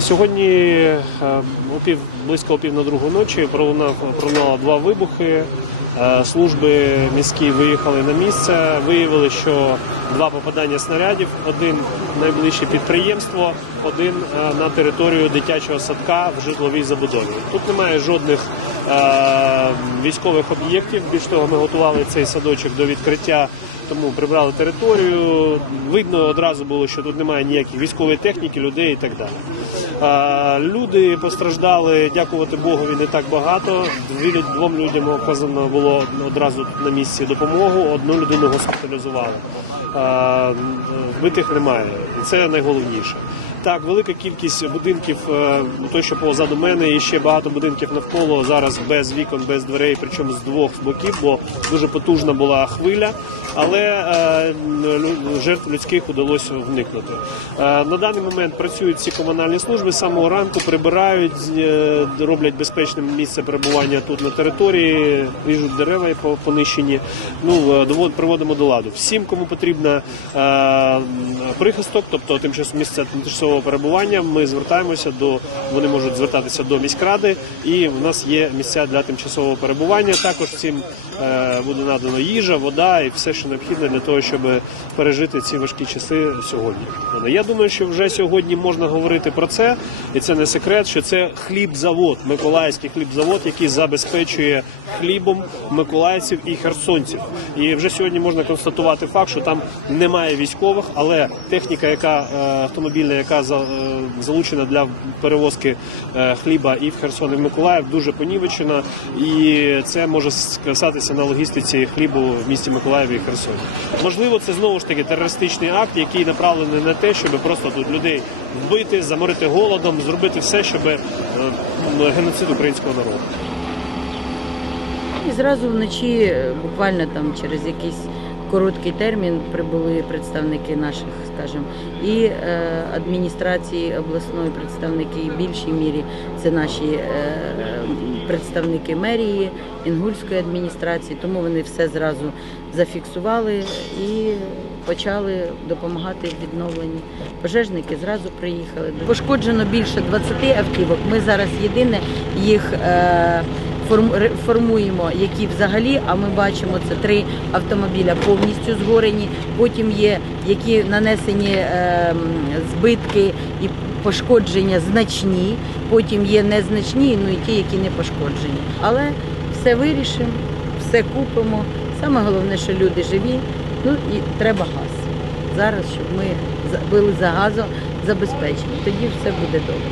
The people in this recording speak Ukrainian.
Сьогодні е, Сьогодні опів, близько опів пів на другу ночі пролунав пролунало два вибухи. Е, Служби міські виїхали на місце, виявили, що два попадання снарядів, один найближче підприємство, один е, на територію дитячого садка в житловій забудові. Тут немає жодних е, військових об'єктів. Більш того, ми готували цей садочок до відкриття, тому прибрали територію. Видно одразу було, що тут немає ніяких військової техніки, людей і так далі. Люди постраждали, дякувати Богові, не так багато. Дві двом людям оказано було одразу на місці допомогу. Одну людину госпіталізували. Вбитих немає, і це найголовніше. Так, велика кількість будинків, е, той, що позаду мене, і ще багато будинків навколо зараз без вікон, без дверей, причому з двох боків, бо дуже потужна була хвиля. Але е, жертв людських удалося вникнути. Е, на даний момент працюють всі комунальні служби з самого ранку, прибирають, роблять безпечним місце перебування тут на території, ріжуть дерева по- понищені. Ну приводимо до ладу. Всім, кому потрібна прихисток, тобто тимчас місце тимчасового перебування, ми звертаємося до вони можуть звертатися до міськради, і в нас є місця для тимчасового перебування. Також всім е, буде надано їжа, вода і все, що необхідне для того, щоб пережити ці важкі часи сьогодні. Я думаю, що вже сьогодні можна говорити про це, і це не секрет, що це хлібзавод, Миколаївський хлібзавод, який забезпечує хлібом миколаївців і херсонців. І вже сьогодні можна констатувати факт, що там немає військових, але техніка, яка е, автомобільна, яка залучена для перевозки е, хліба і в Херсон, і в Миколаїв, дуже понівечена, і це може сказатися на логістиці хлібу в місті Миколаєві і Херсоні. Можливо, це знову ж таки терористичний акт, який направлений на те, щоб просто тут людей вбити, заморити голодом, зробити все, щоб е, геноцид українського народу. І зразу вночі, е, буквально там через якийсь короткий термін, прибули представники наших, скажімо, і е, адміністрації обласної представники, і в більшій мірі це наші е, представники мерії, інгульської адміністрації, тому вони все зразу зафіксували і почали допомагати в відновленні. Пожежники зразу приїхали. Пошкоджено більше 20 автівок. Ми зараз єдине їх. Е, формуємо, які взагалі, а ми бачимо це три автомобіля повністю згорені. Потім є які нанесені ем, збитки і пошкодження значні. Потім є незначні, ну і ті, які не пошкоджені. Але все вирішимо, все купимо. Саме головне, що люди живі. Ну і треба газ. Зараз, щоб ми були за газом забезпечені. Тоді все буде добре.